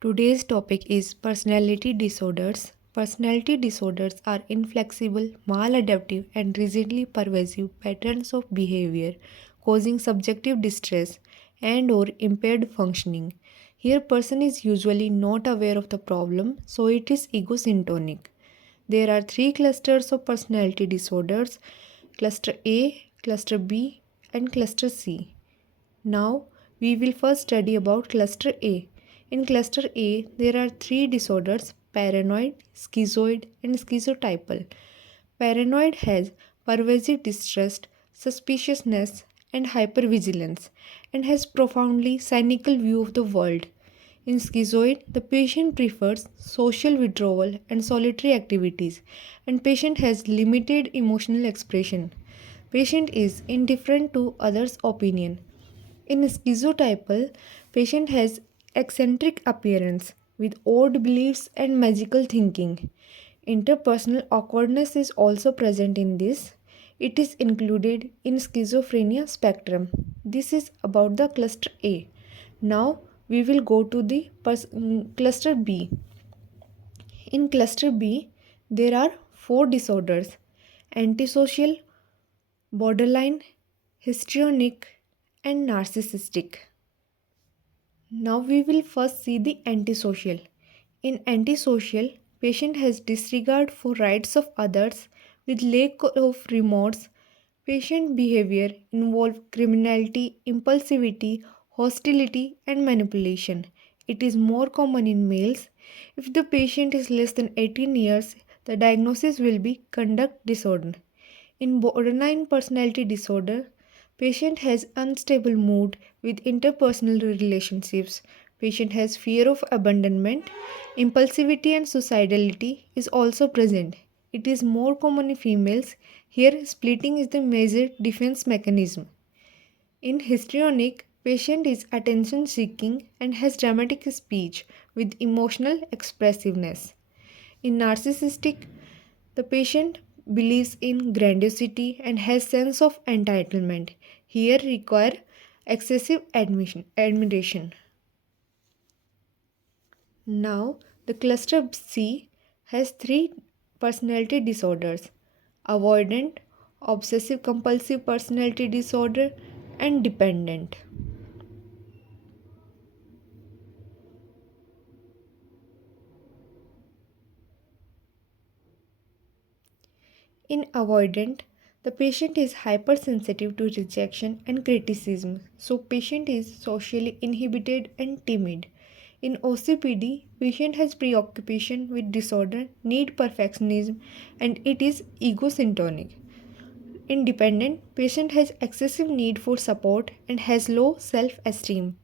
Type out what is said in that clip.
Today's topic is personality disorders. Personality disorders are inflexible, maladaptive, and rigidly pervasive patterns of behavior causing subjective distress and or impaired functioning. Here person is usually not aware of the problem, so it is egosyntonic. There are three clusters of personality disorders: cluster A, cluster B, and cluster C. Now, we will first study about cluster A. In cluster A, there are three disorders: paranoid, schizoid, and schizotypal. Paranoid has pervasive distrust, suspiciousness, and hypervigilance, and has profoundly cynical view of the world. In schizoid, the patient prefers social withdrawal and solitary activities, and patient has limited emotional expression. Patient is indifferent to others' opinion. In schizotypal, patient has eccentric appearance with odd beliefs and magical thinking. Interpersonal awkwardness is also present in this. It is included in schizophrenia spectrum. This is about the cluster A. Now we will go to the cluster B. In cluster B, there are four disorders: antisocial, borderline, histrionic, and narcissistic. Now we will first see the antisocial. In antisocial, patient has disregard for rights of others with lack of remorse. Patient behavior involve criminality, impulsivity, hostility, and manipulation. It is more common in males. If the patient is less than 18 years, the diagnosis will be conduct disorder. In borderline personality disorder, patient has unstable mood with interpersonal relationships. Patient has fear of abandonment. Impulsivity and suicidality is also present. It is more common in females. Here, splitting is the major defense mechanism. In histrionic, patient is attention seeking and has dramatic speech with emotional expressiveness. In narcissistic, the patient believes in grandiosity and has sense of entitlement. Here require excessive admiration. Now, the cluster C has three personality disorders: avoidant, obsessive compulsive personality disorder, and dependent. In avoidant, the patient is hypersensitive to rejection and criticism, so patient is socially inhibited and timid. In OCPD, patient has preoccupation with disorder, need perfectionism, and it is egosyntonic. In dependent, patient has excessive need for support and has low self-esteem.